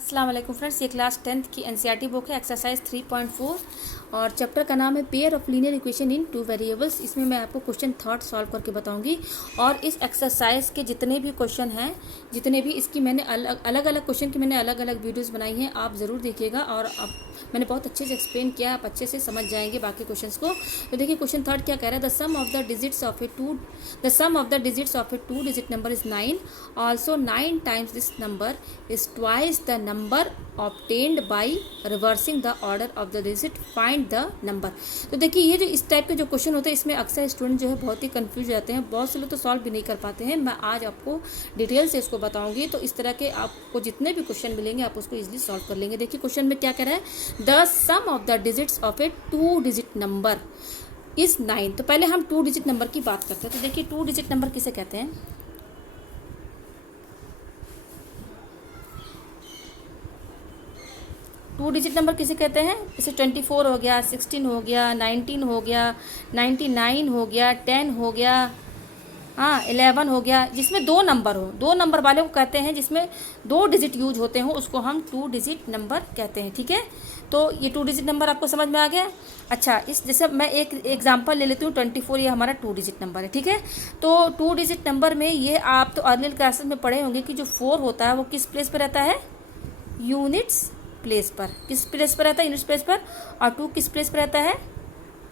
अस्सलाम वालेकुम फ्रेंड्स, ये क्लास 10th की एनसीईआरटी बुक है एक्सरसाइज 3.4 और चैप्टर का नाम है pair of linear equation in two variables. इसमें मैं आपको क्वेश्चन थर्ड सॉल्व करके बताऊंगी और इस एक्सरसाइज के जितने भी क्वेश्चन हैं, जितने भी इसकी मैंने अलग अलग क्वेश्चन की मैंने अलग अलग वीडियोस बनाई हैं, आप ज़रूर देखिएगा और मैंने बहुत अच्छे से एक्सप्लेन किया, आप अच्छे से समझ जाएंगे बाकी क्वेश्चंस को। तो देखिए क्वेश्चन थर्ड क्या कह रहा है, the sum of the digits of a two digit number is 9, also 9 times this number is twice the number obtained by reversing the order of the digit, find the number. तो देखिए ये जो इस type के जो question होते हैं, इसमें अक्सर स्टूडेंट जो है बहुत ही कंफ्यूज हो जाते हैं, बहुत से लोग तो सॉल्व भी नहीं कर पाते हैं। मैं आज आपको डिटेल से इसको बताऊंगी, तो इस तरह के आपको जितने भी क्वेश्चन मिलेंगे आप उसको इजीली सॉल्व कर लेंगे। देखिए क्वेश्चन में क्या कह रहा है, the sum of the digits of a two digit number is 9। तो पहले हम टू डिजिट नंबर की बात करते हैं। तो देखिए टू डिजिट नंबर किसे कहते हैं, टू डिजिट नंबर किसे कहते हैं, जैसे 24 हो गया, 16 हो गया, 19 हो गया, 99 हो गया, 10 हो गया, हाँ 11 हो गया, जिसमें दो नंबर हो, दो नंबर वाले को कहते हैं, जिसमें दो डिजिट यूज होते हो उसको हम टू डिजिट नंबर कहते हैं। ठीक है, तो ये टू डिजिट नंबर आपको समझ में आ गया। अच्छा, इस जैसे मैं एक एग्जांपल ले लेती हूँ, 24 ये हमारा टू डिजिट नंबर है। ठीक है, तो टू डिजिट नंबर में ये आप तो अर्लियर क्लासेस में पढ़े होंगे कि जो 4 होता है वो किस प्लेस पर रहता है, यूनिट्स प्लेस पर। किस प्लेस पर रहता है, यूनिट्स प्लेस पर। और 2 किस प्लेस पर रहता है,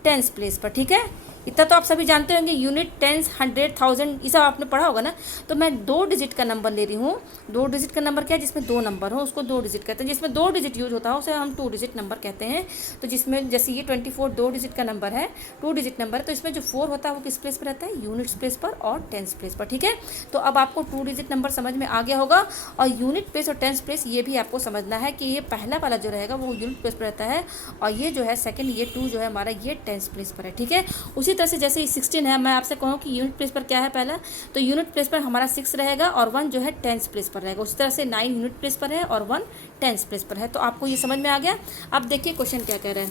टेंस प्लेस पर। ठीक है, इतना तो आप सभी जानते होंगे, यूनिट, टेंस, 100, 1000 ये सब आपने पढ़ा होगा ना। तो मैं दो डिजिट का नंबर ले रही हूँ। दो डिजिट का नंबर क्या है, जिसमें दो नंबर हो उसको दो डिजिट कहते हैं, जिसमें दो डिजिट यूज होता है उसे हम टू डिजिट नंबर कहते हैं। तो जिसमें जैसे ये 24 दो डिजिट का नंबर है, टू डिजिट नंबर है, तो इसमें जो 4 होता है वो किस प्लेस पर रहता है, यूनिट्स प्लेस पर और टेंस प्लेस पर। ठीक है, तो अब आपको टू डिजिट नंबर समझ में आ गया होगा। और यूनिट प्लेस और टेंस प्लेस ये भी आपको समझना है कि ये पहला वाला जो रहेगा वो यूनिट प्लेस पर रहता है और ये जो है सेकेंड, ये 2 जो है हमारा, ये टेंस प्लेस पर है। ठीक है, उसी तरह से जैसे 16 है, मैं आपसे कहूँ कि यूनिट प्लेस पर क्या है पहला, तो यूनिट प्लेस पर हमारा 6 रहेगा और 1 जो है टेंस प्लेस पर रहेगा। उसी तरह से 9 यूनिट प्लेस पर है और 1 टेंस प्लेस पर है। तो आपको ये समझ में आ गया। अब देखिए क्वेश्चन क्या कह रहा है,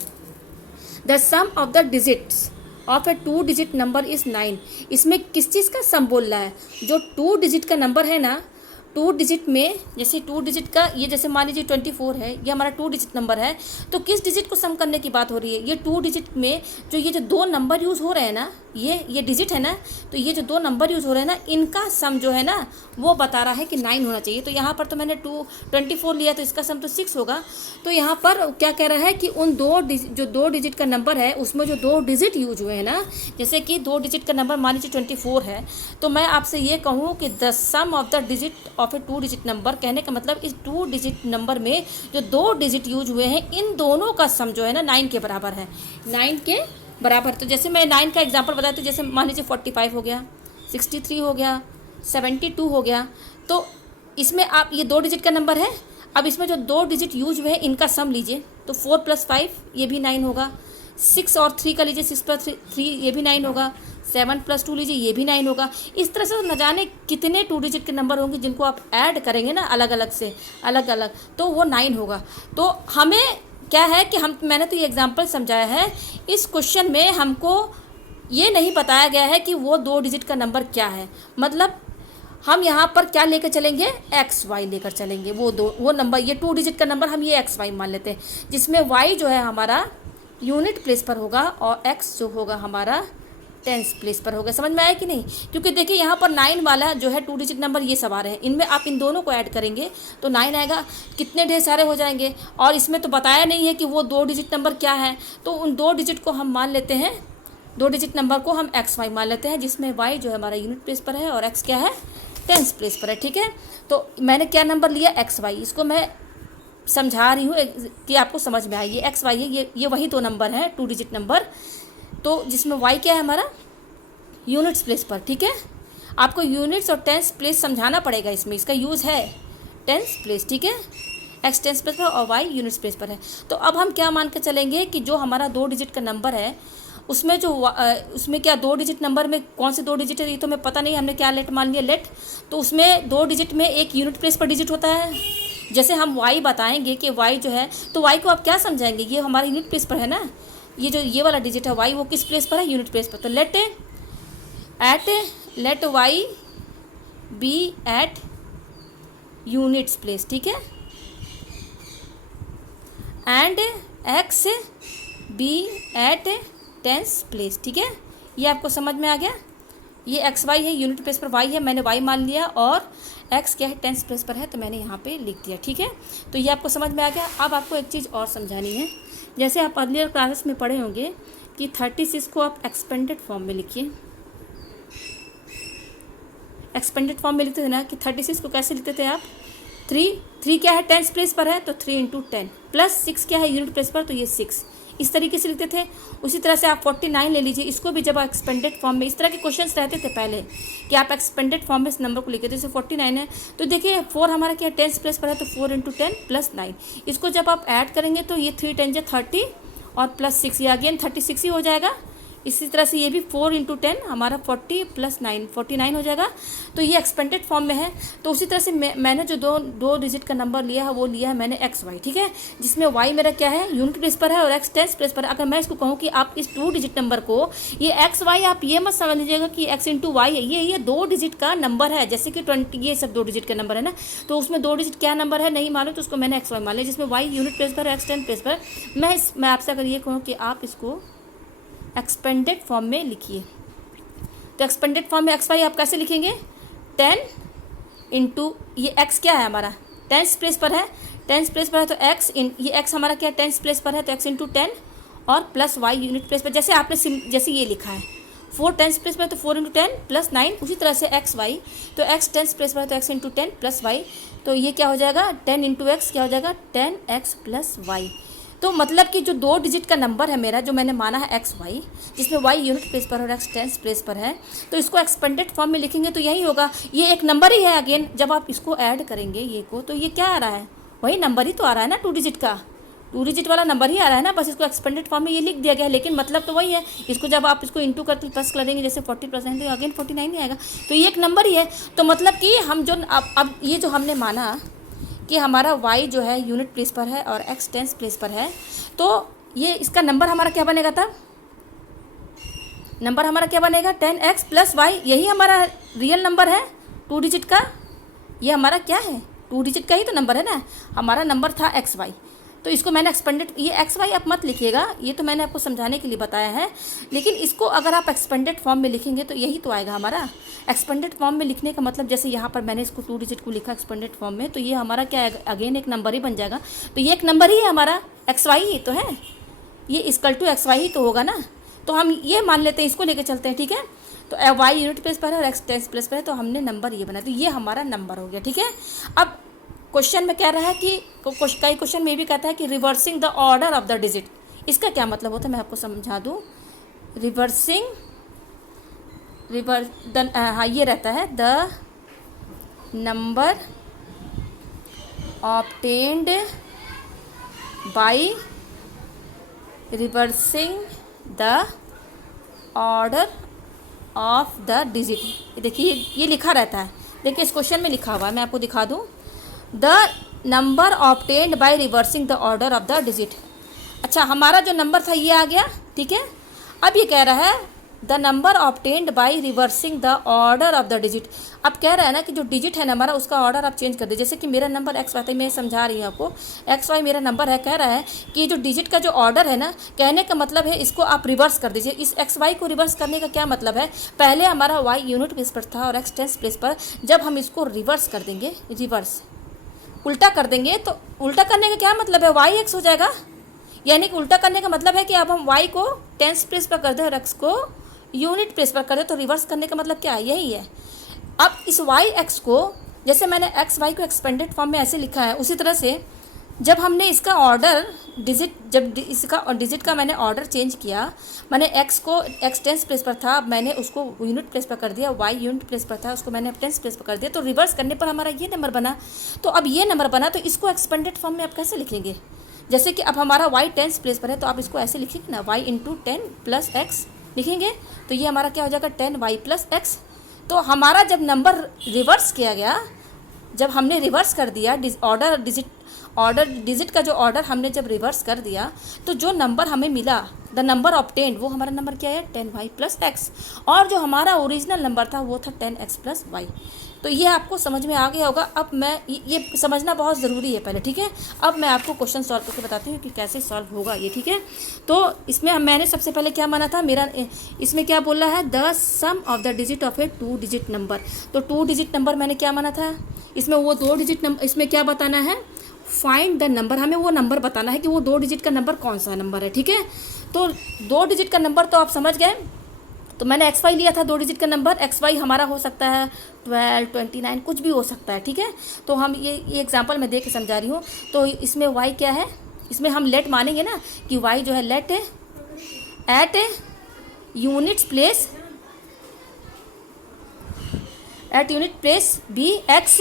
the sum of the digits of a two digit number is 9। इसमें किस चीज़ का सम बोल रहा है, जो टू डिजिट का नंबर है ना, टू डिजिट में जैसे टू डिजिट का ये जैसे मान लीजिए 24 है, ये हमारा टू डिजिट नंबर है, तो किस डिजिट को सम करने की बात हो रही है, ये टू डिजिट में जो ये जो दो नंबर यूज़ हो रहे हैं ना, ये डिजिट है ना, तो ये जो दो नंबर यूज़ हो रहे हैं ना, इनका सम जो है ना वो बता रहा है कि 9 होना चाहिए। तो यहाँ पर तो मैंने 24 लिया, तो इसका सम तो 6 होगा। तो यहाँ पर क्या कह रहा है कि उन जो दो डिजिट का नंबर है उसमें जो दो डिजिट यूज हुए हैं ना, जैसे कि दो डिजिट का नंबर मान लीजिए 24 है, तो मैं आपसे ये कहूँ कि the sum of the digits of a two digit number, कहने का मतलब इस टू डिजिट नंबर में जो दो डिजिट यूज हुए हैं इन दोनों का सम जो है ना 9 के बराबर है, 9 के बराबर। तो जैसे मैं 9 का एग्जांपल बताया, तो जैसे मान लीजिए 45 हो गया, 63 हो गया, 72 हो गया। तो इसमें आप ये दो डिजिट का नंबर है, अब इसमें जो दो डिजिट यूज हुए हैं इनका सम लीजिए, तो 4 + 5 ये भी 9 होगा, 6 और 3 का लीजिए, 6 + 3 ये भी 9 होगा, 7 + 2 लीजिए ये भी 9 होगा। इस तरह से न जाने कितने टू डिजिट के नंबर होंगे जिनको आप ऐड करेंगे ना अलग अलग से, अलग अलग, तो वो 9 होगा। तो हमें क्या है कि मैंने तो ये एग्जांपल समझाया है, इस क्वेश्चन में हमको ये नहीं बताया गया है कि वो दो डिजिट का नंबर क्या है, मतलब हम यहाँ पर क्या लेकर चलेंगे, XY लेकर चलेंगे। वो नंबर, ये टू डिजिट का नंबर हम ये XY मान लेते हैं, जिसमें Y जो है हमारा यूनिट प्लेस पर होगा और X जो होगा हमारा टेंस प्लेस पर होगा। समझ में आया कि नहीं, क्योंकि देखिए यहाँ पर 9 वाला जो है टू डिजिट नंबर ये सब आ रहे हैं, इनमें आप इन दोनों को ऐड करेंगे तो 9 आएगा, कितने ढेर सारे हो जाएंगे। और इसमें तो बताया नहीं है कि वो दो डिजिट नंबर क्या है, तो उन दो डिजिट को हम मान लेते हैं, दो डिजिट नंबर को हम XY मान लेते हैं, जिसमें Y जो है हमारा यूनिट प्लेस पर है और X क्या है, टेंस प्लेस पर है। ठीक है, तो मैंने क्या नंबर लिया, XY, इसको मैं समझा रही हूँ कि आपको समझ में आए। ये XY है, ये वही दो नंबर है टू डिजिट नंबर, तो जिसमें Y क्या है हमारा, यूनिट्स प्लेस पर। ठीक है, आपको यूनिट्स और टेंस प्लेस समझाना पड़ेगा, इसमें इसका यूज़ है टेंस प्लेस। ठीक है, X टेंस प्लेस पर और Y यूनिट्स प्लेस पर है। तो अब हम क्या मान के चलेंगे कि जो हमारा दो डिजिट का नंबर है उसमें जो उसमें क्या दो डिजिट नंबर में कौन से दो डिजिट है ये तो हमें पता नहीं, हमने क्या लेट मान लिया, लेट। तो उसमें दो डिजिट में एक यूनिट प्लेस पर डिजिट होता है, जैसे हम Y बताएंगे कि Y जो है, तो Y को आप क्या समझाएंगे, ये हमारा यूनिट प्लेस पर है ना, ये जो ये वाला डिजिट है Y वो किस प्लेस पर है, यूनिट प्लेस पर। तो let Y be at units place. ठीक है, and X be at tens place. ठीक है, ये आपको समझ में आ गया। ये एक्स वाई है, यूनिट प्लेस पर वाई है, मैंने वाई मान लिया, और एक्स क्या है, टेंस प्लेस पर है, तो मैंने यहाँ पे लिख दिया। ठीक है, तो ये आपको समझ में आ गया। अब आपको एक चीज़ और समझानी है। जैसे आप अर्लियर क्लासेस में पढ़े होंगे कि 36 को आप एक्सपेंडेड फॉर्म में लिखिए। एक्सपेंडेड फॉर्म में लिखते थे ना, कि 36 को कैसे लिखते थे आप, 3 क्या है, टेंस प्लेस पर है तो 3 इंटू 10, प्लस 6 क्या है, यूनिट प्लेस पर, तो ये 6, इस तरीके से लिखते थे। उसी तरह से आप 49 ले लीजिए, इसको भी जब आप एक्सपेंडेड फॉर्म में, इस तरह के क्वेश्चंस रहते थे पहले कि आप एक्सपेंडेड फॉर्म में इस नंबर को लिखे थे। जैसे 49 है तो देखिए 4 हमारा क्या टेंस प्लेस पर है, तो 4 इंटू 10 प्लस 9, इसको जब आप ऐड करेंगे तो ये 3 10 30 और प्लस 6, ये अगेन 36 ही हो जाएगा। इसी तरह से ये भी 4 इंटू 10 हमारा 40 प्लस 9 49 हो जाएगा। तो ये एक्सपेंडेड फॉर्म में है। तो उसी तरह से मैंने जो दो डिजिट का नंबर लिया है वो लिया है मैंने एक्स वाई। ठीक है, जिसमें वाई मेरा क्या है, यूनिट प्लेस पर है, और एक्स टेंस प्लेस पर है। अगर मैं इसको कहूँ कि आप इस 2 डिजिट नंबर को, ये एक्स वाई, आप ये मत समझ लीजिएगा कि एक्स इंटू वाई है, ये 2 डिजिट का नंबर है। जैसे कि 20, ये सब 2 डिजिट का नंबर है ना, तो उसमें 2 डिजिट क्या नंबर है नहीं मालूम, तो उसको मैंने एक्स वाई मान लिया, जिसमें वाई यूनिट प्लेस पर है, एक्स टेंस प्लेस पर। मैं आपसे अगर ये कहूँ कि आप इसको एक्सपेंडेड फॉर्म में लिखिए, तो एक्सपेंडेड फॉर्म में एक्स वाई आप कैसे लिखेंगे, 10 इंटू, ये एक्स क्या है हमारा, टेंस प्लेस पर है, टेंस प्लेस पर है तो एक्स, ये एक्स हमारा क्या टेंस प्लेस पर है, तो एक्स इंटू 10 और प्लस वाई यूनिट प्लेस पर। जैसे आपने जैसे ये लिखा है 4 टेंस प्लेस पर है तो 4 इंटू 10 प्लस 9, उसी तरह से एक्स वाई, तो एक्स टेंस प्लेस पर है तो एक्स इंटू 10 प्लस वाई, तो ये क्या हो जाएगा, 10 इंटू एक्स क्या हो जाएगा, 10x प्लस वाई। तो मतलब कि जो 2 डिजिट का नंबर है मेरा, जो मैंने माना है एक्स वाई, जिसमें वाई यूनिट प्लेस पर और एक्स टेंस प्लेस पर है, तो इसको एक्सपेंडेड फॉर्म में लिखेंगे तो यही होगा। ये एक नंबर ही है अगेन, जब आप इसको ऐड करेंगे ये को, तो ये क्या आ रहा है, वही नंबर ही तो आ रहा है ना, 2 डिजिट का, 2 डिजिट वाला नंबर ही आ रहा है ना, बस इसको एक्सपेंडेड फॉर्म में ये लिख दिया गया है, लेकिन मतलब तो वही है। इसको जब आप इसको इंटू करके प्लस करेंगे, जैसे 40% तो अगेन 49 ही आएगा, तो ये एक नंबर ही है। तो मतलब कि हम जो अब ये जो हमने माना कि हमारा y जो है यूनिट प्लेस पर है और x टेंस प्लेस पर है, तो ये इसका नंबर हमारा क्या बनेगा था, नंबर हमारा क्या बनेगा, 10x प्लस वाई, यही हमारा रियल नंबर है 2 डिजिट का। ये हमारा क्या है, 2 डिजिट का ही तो नंबर है ना, हमारा नंबर था एक्स वाई। तो इसको मैंने एक्सपेंडेड, ये एक्स वाई आप मत लिखिएगा, ये तो मैंने आपको समझाने के लिए बताया है, लेकिन इसको अगर आप एक्सपेंडेड फॉर्म में लिखेंगे तो यही तो आएगा हमारा। एक्सपेंडेड फॉर्म में लिखने का मतलब, जैसे यहाँ पर मैंने इसको 2 डिजिट को लिखा एक्सपेंडेड फॉर्म में, तो ये हमारा क्या है, अगेन एक नंबर ही बन जाएगा। तो ये एक नंबर ही है हमारा, एक्स वाई ही तो है, ये इक्वल टू एक्स वाई ही तो होगा ना। तो हम ये मान लेते हैं, इसको लेके चलते हैं। ठीक है, तो वाई यूनिट प्लेस पर है और एक्स टेंस प्लेस पर है, तो हमने नंबर ये बनाया, तो ये हमारा नंबर हो गया। ठीक है, अब क्वेश्चन में कह रहा है कि कई क्वेश्चन में भी कहता है कि reversing the order of the digit, इसका क्या मतलब होता है मैं आपको समझा दूँ। हाँ ये रहता है, the number obtained by reversing the order of the digit. देखिए ये लिखा रहता है, देखिए इस क्वेश्चन में लिखा हुआ है, मैं आपको दिखा दूँ, the number obtained by reversing the order of the digit. अच्छा, हमारा जो नंबर था ये आ गया। ठीक है, अब ये कह रहा है the number obtained by reversing the order of the digit. अब कह रहा है ना कि जो डिजिट है ना हमारा, उसका ऑर्डर आप चेंज कर दीजिए। जैसे कि मेरा नंबर एक्स वाई, मैं समझा रही हूँ आपको, एक्स वाई मेरा नंबर है, कह रहा है कि जो डिजिट का जो ऑर्डर है ना, कहने का मतलब है इसको आप रिवर्स कर दीजिए। इस एक्स वाई को रिवर्स करने का क्या मतलब है, पहले हमारा वाई यूनिट प्लेस पर था और एक्स टेंस प्लेस पर, जब हम इसको रिवर्स कर देंगे, रिवर्स उल्टा कर देंगे, तो उल्टा करने का क्या मतलब है, वाई एक्स हो जाएगा। यानी कि उल्टा करने का मतलब है कि अब हम वाई को टेंस प्लेस पर कर दें और एक्स को यूनिट प्लेस पर कर दें, तो रिवर्स करने का मतलब क्या है, यही है। अब इस वाई एक्स को, जैसे मैंने एक्स वाई को एक्सपेंडेड फॉर्म में ऐसे लिखा है, उसी तरह से जब हमने इसका ऑर्डर डिजिट, जब इसका डिजिट का मैंने ऑर्डर चेंज किया, मैंने एक्स को एक्स टेंस प्लेस पर था, अब मैंने उसको यूनिट प्लेस पर कर दिया, वाई यूनिट प्लेस पर था, उसको मैंने टेंस प्लेस पर कर दिया, तो रिवर्स करने पर हमारा ये नंबर बना। तो अब ये नंबर बना, तो इसको एक्सपेंडेड फॉर्म में आप कैसे लिखेंगे, जैसे कि अब हमारा वाई टेंस प्लेस पर है, तो आप इसको ऐसे लिखेंगे ना, वाई इंटू 10 प्लस एक्स लिखेंगे, तो ये हमारा क्या हो जाएगा, 10y प्लस एक्स। तो हमारा जब नंबर रिवर्स किया गया, जब हमने रिवर्स कर दिया ऑर्डर डिजिट का जो ऑर्डर हमने जब रिवर्स कर दिया, तो जो नंबर हमें मिला, द नंबर ऑब्टेन्ड, वो हमारा नंबर क्या है, 10y प्लस एक्स, और जो हमारा ओरिजिनल नंबर था वो था 10x प्लस वाई। तो तो ये आपको समझ में आ गया होगा। अब मैं ये समझना बहुत ज़रूरी है पहले, ठीक है। अब मैं आपको क्वेश्चन सॉल्व करके बताती हूँ कि कैसे सॉल्व होगा ये, ठीक है। तो इसमें मैंने सबसे पहले क्या माना था, मेरा इसमें क्या बोल रहा है, the sum of the digits of a 2 digit number. तो 2 डिजिट नंबर मैंने क्या माना था, इसमें वो 2 डिजिट नंबर, इसमें क्या बताना है, फाइंड द नंबर, हमें वो नंबर बताना है कि वो 2 डिजिट का नंबर कौन सा नंबर है, ठीक है। तो 2 डिजिट का नंबर तो आप समझ गए। तो मैंने XY लिया था 2 डिजिट का नंबर। XY हमारा हो सकता है 12, 29, कुछ भी हो सकता है, ठीक है। तो हम ये एग्जांपल मैं दे के समझा रही हूँ। तो इसमें Y क्या है, इसमें हम लेट मानेंगे ना कि Y जो है let at units place, at unit place be X,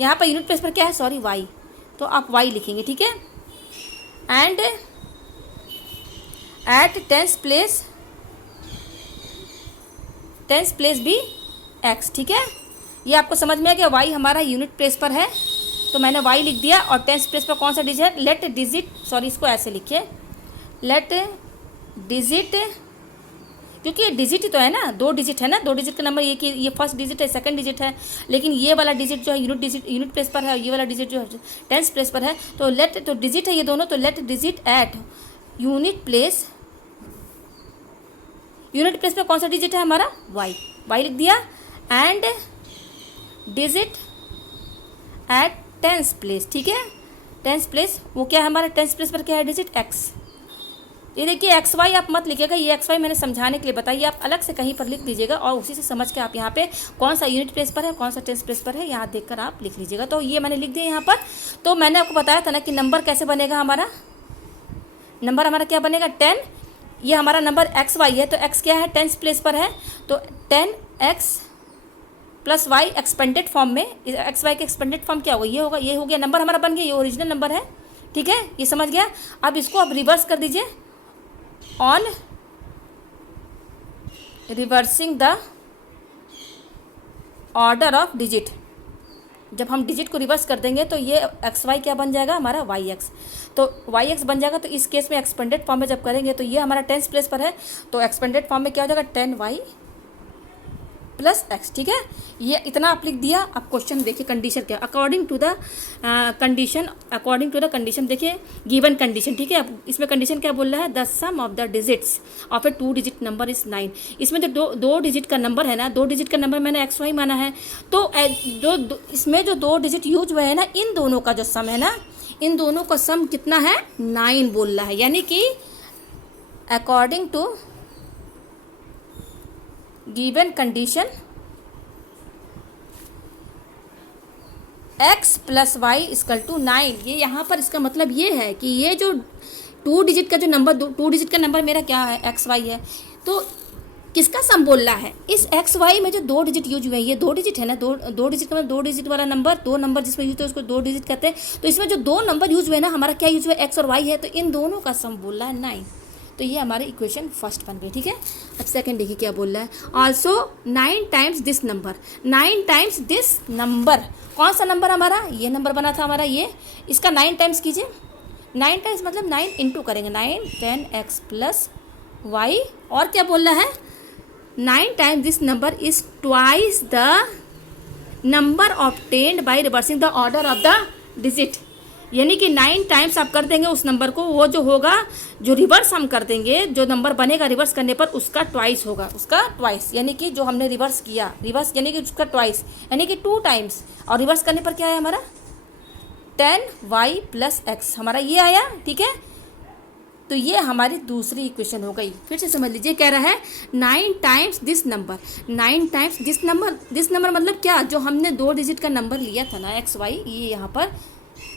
यहाँ पर यूनिट प्लेस पर क्या है, सॉरी Y, तो आप Y लिखेंगे, ठीक है। And at tens place be X, ठीक है। ये आपको समझ में आ गया, Y हमारा यूनिट प्लेस पर है तो मैंने Y लिख दिया, और टेंस प्लेस पर कौन सा डिजिट है, लेट डिजिट, सॉरी इसको ऐसे लिखिए, लेट डिजिट, क्योंकि ये डिजिट ही तो है ना, 2 डिजिट है ना, 2 डिजिट का नंबर ये फर्स्ट डिजिट है, सेकंड डिजिट है, लेकिन ये वाला डिजिट जो है यूनिट प्लेस पर है, और ये वाला डिजिट जो है टेंस प्लेस पर है। तो लेट, तो डिजिट है ये दोनों, तो let digit at unit place पे कौन सा डिजिट है हमारा, Y लिख दिया। And digit at tens place, ठीक है। टेंस प्लेस वो क्या है हमारा, टेंस प्लेस पर क्या है डिजिट X। ये देखिए XY आप मत लिखिएगा, ये XY मैंने समझाने के लिए बताइए, आप अलग से कहीं पर लिख दीजिएगा, और उसी से समझ के आप यहाँ पे कौन सा यूनिट प्लेस पर है, कौन सा टेंस प्लेस पर है, यहाँ देखकर आप लिख लीजिएगा। तो ये मैंने लिख दिया यहाँ पर। तो मैंने आपको बताया था ना कि नंबर कैसे बनेगा, हमारा नंबर हमारा क्या बनेगा, 10। ये हमारा नंबर XY है, तो X क्या है, टेंस प्लेस पर है, तो 10X plus Y expanded form में, XY के एक्सपेंडेड फॉर्म क्या होगा, ये होगा, ये हो गया नंबर हमारा बन गया, ये ओरिजिनल नंबर है, ठीक है, ये समझ गया। अब इसको अब रिवर्स कर दीजिए, on reversing the order of digit. जब हम डिजिट को रिवर्स कर देंगे तो ये XY क्या बन जाएगा हमारा, YX। तो YX बन जाएगा। तो इस केस में एक्सपेंडेड फॉर्म में जब करेंगे तो ये हमारा टेंस प्लेस पर है, तो एक्सपेंडेड फॉर्म में क्या हो जाएगा, 10Y प्लस X, ठीक है। ये इतना आप लिख दिया। अब क्वेश्चन देखिए, कंडीशन क्या, अकॉर्डिंग टू द कंडीशन, देखिए गिवन कंडीशन, ठीक है। अब इसमें कंडीशन क्या बोल रहा है, the sum of the digits of a 2 digit number is 9। इसमें जो दो डिजिट का नंबर है ना, 2 डिजिट का नंबर मैंने XY माना है, तो इसमें जो 2 डिजिट यूज हुए हैं ना, इन दोनों का जो सम है ना, इन दोनों का सम कितना है, 9 बोल रहा है। यानी कि according to given condition X plus Y equal to 9। ये यहाँ पर इसका मतलब ये है कि ये जो 2 डिजिट का जो नंबर, 2 डिजिट का नंबर मेरा क्या है, XY है, तो किसका सम बोल रहा है, इस XY में जो 2 डिजिट यूज हुए हैं, ये 2 डिजिट है ना, 2 डिजिट का मतलब 2 डिजिट वाला नंबर, 2 नंबर जिसमें यूज होते हैं उसको 2 डिजिट कहते हैं। तो इसमें जो 2 नंबर यूज हुए ना, हमारा क्या यूज हुआ, X और Y है, तो इन दोनों का सम बोल रहा है 9। तो ये हमारी इक्वेशन फर्स्ट बन गई, ठीक है। अब सेकंड देखिए क्या बोल रहा है, also 9 times this number, 9 times this number, कौन सा नंबर हमारा, ये नंबर बना था हमारा, ये इसका 9 टाइम्स कीजिए। 9 टाइम्स मतलब 9 इंटू करेंगे, 9 10X प्लस Y, और क्या बोल रहा है, 9 times this number is twice the number obtained by reversing the order of the digit. यानी कि 9 टाइम्स आप कर देंगे उस नंबर को, वो जो होगा, जो रिवर्स हम कर देंगे, जो नंबर बनेगा रिवर्स करने पर उसका ट्वाइस होगा, उसका ट्वाइस, यानी कि जो हमने रिवर्स किया, रिवर्स यानी कि उसका ट्वाइस, यानी कि 2 टाइम्स, और रिवर्स करने पर क्या है हमारा, 10Y प्लस X हमारा ये आया, ठीक है। तो ये हमारी दूसरी इक्वेशन हो गई। फिर से समझ लीजिए, कह रहा है 9 times this number, 9 times this number मतलब क्या, जो हमने 2 डिजिट का नंबर लिया था ना XY, ये यहाँ पर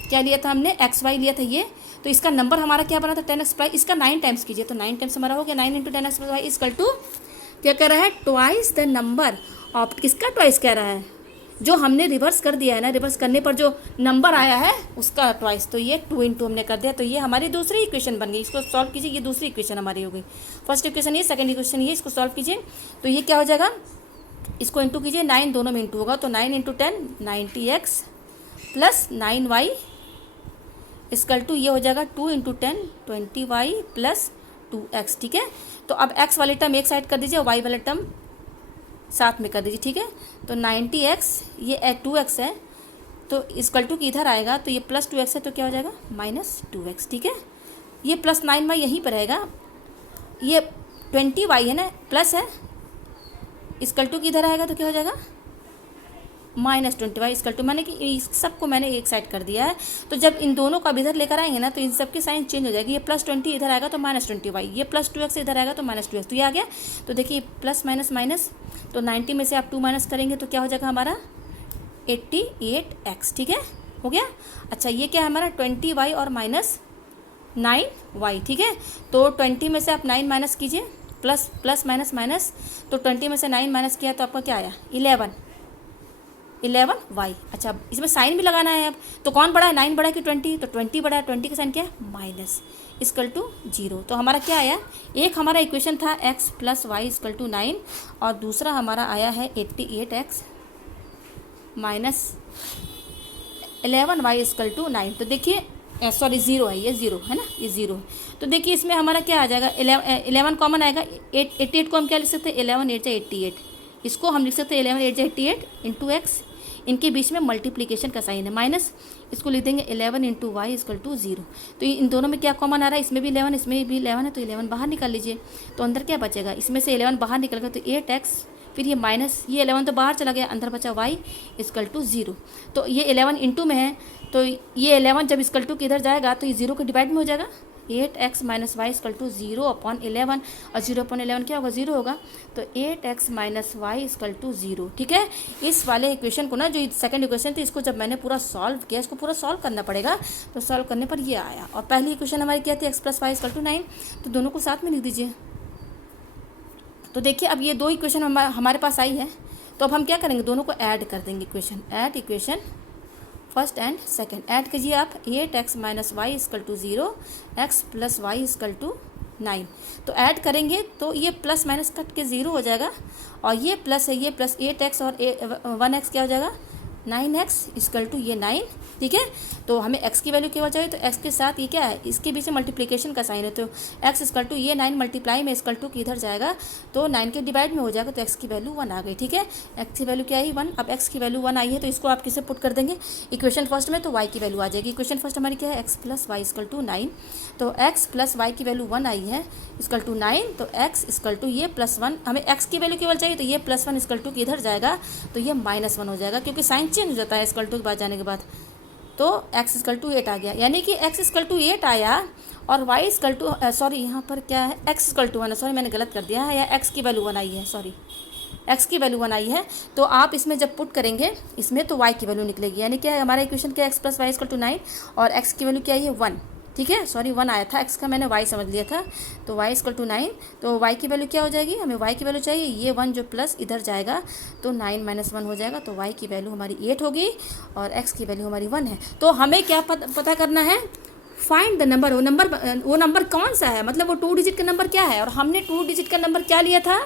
क्या लिया था हमने, XY लिया था ये, तो इसका नंबर हमारा क्या बना था, 10X प्लस, इसका 9 टाइम्स कीजिए, तो 9 टाइम्स हमारा हो गया, 9 into 10X plus Y equal to क्या कह रहा है, ट्वाइस द नंबर ऑफ, किसका ट्वाइस कह रहा है, जो हमने रिवर्स कर दिया है ना, रिवर्स करने पर जो नंबर आया है उसका ट्वाइस। तो ये 2 इंटू हमने कर दिया, तो ये हमारी दूसरी इक्वेशन बन गई। इसको सॉल्व कीजिए, ये दूसरी इक्वेशन हमारी हो गई। फर्स्ट इक्वेशन ये, सेकंड इक्वेशन ये, इसको सॉल्व कीजिए तो ये क्या हो जाएगा, इसको इंटू कीजिए, 9 दोनों में इंटू होगा, तो 9 into 10 90X plus 9Y equal to ये हो जाएगा 2 इंटू 10 20Y प्लस 2X, ठीक है। तो अब X वाले टर्म एक साइड कर दीजिए, Y वाले टर्म साथ में कर दीजिए, ठीक है। तो 90x ये 2x है, तो इक्वल टू इधर आएगा, तो ये प्लस 2x है, तो क्या हो जाएगा माइनस 2x, ठीक है। ये प्लस 9y यहीं पर रहेगा, ये 20y है ना, प्लस है, इक्वल टू इधर आएगा, तो क्या हो जाएगा माइनस 20y इक्वल टू, मैंने कि इस सबको मैंने एक साइड कर दिया है। तो जब इन दोनों का इधर लेकर आएंगे ना, तो इन सब की साइन चेंज हो जाएगी। ये प्लस 20 इधर आएगा तो माइनस 20y, ये प्लस 2x इधर आएगा तो माइनस 2x, तो ये आ गया। तो देखिए प्लस माइनस माइनस, तो 90 में से आप 2 माइनस करेंगे तो क्या हो जाएगा हमारा 88x, ठीक है, हो गया। अच्छा ये क्या है हमारा 20y और माइनस 9y, ठीक है। तो 20 में से आप 9 माइनस कीजिए, प्लस प्लस माइनस माइनस, तो 20 में से 9 माइनस किया तो आपका क्या आया 11y। अच्छा इसमें साइन भी लगाना है अब, तो कौन बड़ा है 9 बड़ा है कि 20, तो 20 बड़ा है, 20 का साइन क्या है माइनस इक्वल टू 0। तो हमारा क्या आया, एक हमारा इक्वेशन था x plus Y equal to 9 और दूसरा हमारा आया है 88x minus 11y equal to 9। तो देखिए सॉरी 0 है, ये 0 है ना, ये 0 है। तो देखिए इसमें हमारा क्या आ जाएगा 11 कॉमन आएगा, 88 को हम क्या लिख सकते हैं 11 8 88, इसको हम लिख सकते हैं 11 8 88 इंटू एक्स, इनके बीच में मल्टीप्लिकेशन का साइन है माइनस, इसको लिख देंगे 11 इंटू वाई इक्वल टू 0। तो इन दोनों में क्या कॉमन आ रहा है, इसमें भी 11 इसमें भी 11 है, तो 11 बाहर निकाल लीजिए। तो अंदर क्या बचेगा, इसमें से 11 बाहर निकल गया तो 8x, फिर ये माइनस ये 11 तो बाहर चला गया, अंदर बचा y इक्वल टू 0। तो ये 11 इंटू में है, तो ये 11 जब इक्वल टू किधर जाएगा तो ये 0 के डिवाइड में हो जाएगा, 8x minus Y equal to 0 upon 11, और 0 अपॉन 11 क्या होगा 0 होगा, तो 8x minus Y equal to 0, ठीक है। इस वाले इक्वेशन को ना, जो सेकंड इक्वेशन थी, इसको जब मैंने पूरा सॉल्व किया, इसको पूरा सॉल्व करना पड़ेगा, तो सॉल्व करने पर ये आया। और पहली इक्वेशन हमारी क्या थी x plus Y equal to 9, तो दोनों को साथ में लिख दीजिए। तो देखिए अब ये दो इक्वेशन हमारे पास आई है, तो अब हम क्या करेंगे, दोनों को ऐड कर देंगे, equation add, equation first and second add कीजिए आप। 8x minus Y equal to 0, X plus Y equal to 9। तो ऐड करेंगे तो ये प्लस माइनस कट के 0 हो जाएगा, और ये प्लस है, ये प्लस 8x और 1x क्या हो जाएगा 9x इक्वल टू ये 9, ठीक है। तो हमें x की वैल्यू केवल चाहिए, तो x के साथ ये क्या है, इसके बीच में मल्टीप्लिकेशन का साइन है, तो x इक्वल टू ये 9 मल्टीप्लाई में इक्वल टू किधर जाएगा, तो 9 के डिवाइड में हो जाएगा, तो x की वैल्यू 1 आ गई, ठीक है। x की वैल्यू क्या आई 1, अब x की वैल्यू 1 आई है, तो इसको आप किसे पुट कर देंगे इक्वेशन फर्स्ट में, तो y की वैल्यू आ जाएगी। इक्वेशन फर्स्ट हमारी क्या है x plus Y equal to 9, तो x प्लस वाई की वैल्यू 1 आई है इक्वल टू 9, तो x इक्वल टू ये प्लस 1, हमें x की वैल्यू केवल चाहिए, तो ये प्लस 1 इक्वल टू किधर जाएगा, तो ये माइनस 1 हो जाएगा, क्योंकि साइन चेंज हो जाता है इक्वल टू के बाद जाने के बाद। तो x इक्वल टू 8 आ गया, यानी कि x इक्वल टू 8 आया, और y इक्वल टू सॉरी यहाँ पर क्या है x इक्वल टू 1, सॉरी मैंने गलत कर दिया है, या x की वैल्यू 1 आई है, सॉरी x की वैल्यू 1 आई है। तो आप इसमें जब पुट करेंगे इसमें, तो y की वैल्यू निकलेगी, यानी क्या है हमारा इक्वेशन क्या है x plus Y equal to 9, और x की वैल्यू क्या है 1, ठीक है, सॉरी 1 आया था, x का मैंने y समझ लिया था, तो y इक्वल टू 9, तो y की वैल्यू क्या हो जाएगी, हमें y की वैल्यू चाहिए, ये 1 जो प्लस इधर जाएगा, तो 9 माइनस 1 हो जाएगा, तो y की वैल्यू हमारी 8 होगी, और x की वैल्यू हमारी 1 है। तो हमें क्या पता करना है, फाइंड द नंबर, वो नंबर कौन सा है, मतलब वो 2 डिजिट का नंबर क्या है, और हमने 2 डिजिट का नंबर क्या लिया था,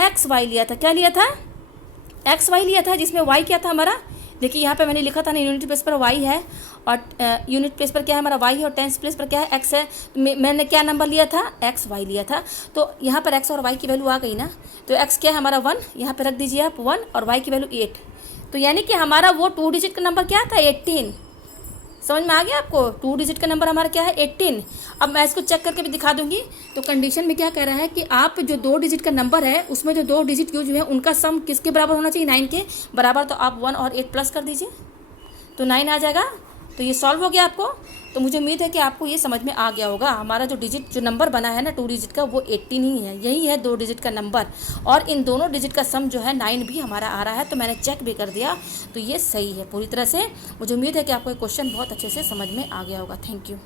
एक्स वाई लिया था, क्या लिया था एक्स वाई लिया था, जिसमें y क्या था हमारा, देखिए यहाँ पे मैंने लिखा था ना, यूनिट प्लेस पर y है, और यूनिट प्लेस पर क्या है हमारा y है, और टेंस प्लेस पर क्या है x है। मैंने क्या नंबर लिया था, एक्स वाई लिया था, तो यहाँ पर x और y की वैल्यू आ गई ना, तो x क्या है हमारा 1, यहाँ पे रख दीजिए आप 1, और y की वैल्यू 8, तो यानी कि हमारा वो 2 डिजिट का नंबर क्या था 18, समझ में आ गया आपको, 2 डिजिट का नंबर हमारा क्या है 18। अब मैं इसको चेक करके भी दिखा दूंगी। तो कंडीशन में क्या कह रहा है कि आप जो 2 डिजिट का नंबर है उसमें जो 2 डिजिट यूज हुए हैं उनका सम किसके बराबर होना चाहिए, 9 के बराबर, तो आप 1 और 8 प्लस कर दीजिए, तो 9 आ जाएगा। तो ये सॉल्व हो गया आपको। तो मुझे उम्मीद है कि आपको ये समझ में आ गया होगा, हमारा जो नंबर बना है ना 2 डिजिट का, वो 18 ही है, यही है 2 डिजिट का नंबर, और इन दोनों डिजिट का सम जो है 9 भी हमारा आ रहा है, तो मैंने चेक भी कर दिया, तो ये सही है पूरी तरह से। मुझे उम्मीद है कि आपको ये क्वेश्चन बहुत अच्छे से समझ में आ गया होगा। Thank you.